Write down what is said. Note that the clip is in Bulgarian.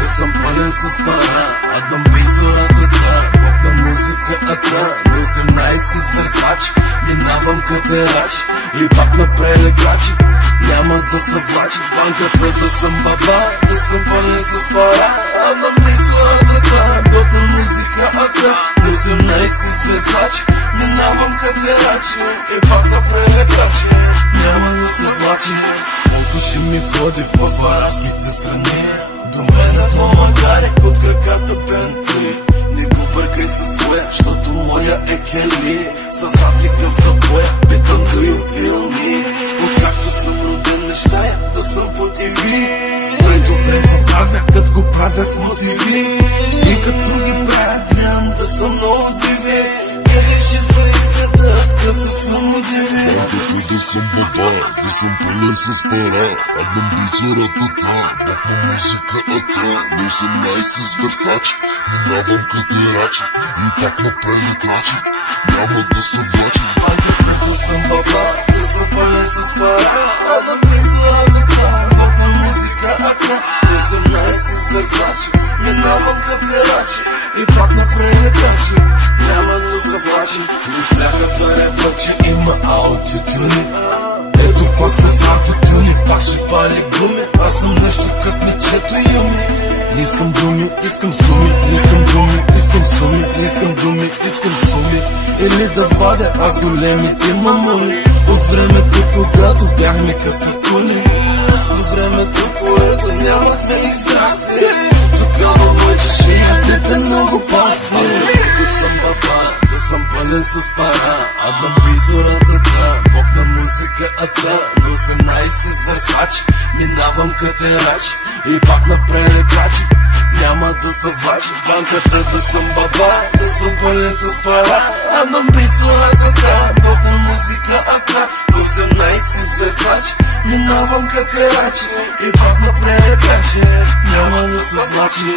да съм пълен с пара. Адам бит зората, бог на музиката. На 18 с Версачи, минавам катерач и пак напред крачи. Няма да се влачи в банката, да съм баба, да съм пълен с пара. Адам бит зората, бог на музиката. На 18 с Версачи, минавам катерачи и пак напред крачи. Няма да се влачи. Колко ще ми ходи в арабските страни, до мене помагаре под краката Бентли. Не го бъркай с твоя, защото моя е Кели. Със задника в завоя, питам do you feel me. Откакто съм роден мечтая да съм по ТВ. Най-добре го правя, като го правя с мотиви. И като ги правя, трябва да съм много диви. Къде ще се изядат, като съм удиви. Банката да съм баба, да съм пълен с пара. Адам бит зората, бог на музиката. На 18 с Версачи, минавам катерачи и пак напред крачи. Няма да се влачи. Банката да съм баба, да съм пълен с пара. Адам бит зората, бог на музиката. На 18 с Версачи, минавам катерачи и пак напред крачи. Няма да се влачи. Изляха реват, че има аутотюни. Ето пак с аутотюни, пак ще пали гуми. Аз съм нещо като мечето Юми. Не искам думи, искам суми. Не искам думи, искам суми. Не искам думи, искам суми. Или да вадя аз големите мамуни. От времето, когато бяхме като кули. До времето, което нямахме и здрасти. Тогава мъчеше ядете много пасти. Да съм баба, да съм пълен с пара. Адам бит зората, бог на музиката. На 18 с Версачи, минавам катерач и пак напред крачи. Няма да се влачи. Банката да съм баба, да съм пълен с пара. Адам бит зората, бог на музиката. На 18 с Версачи, минавам катерач и пак напред крачи. Няма да се влачи.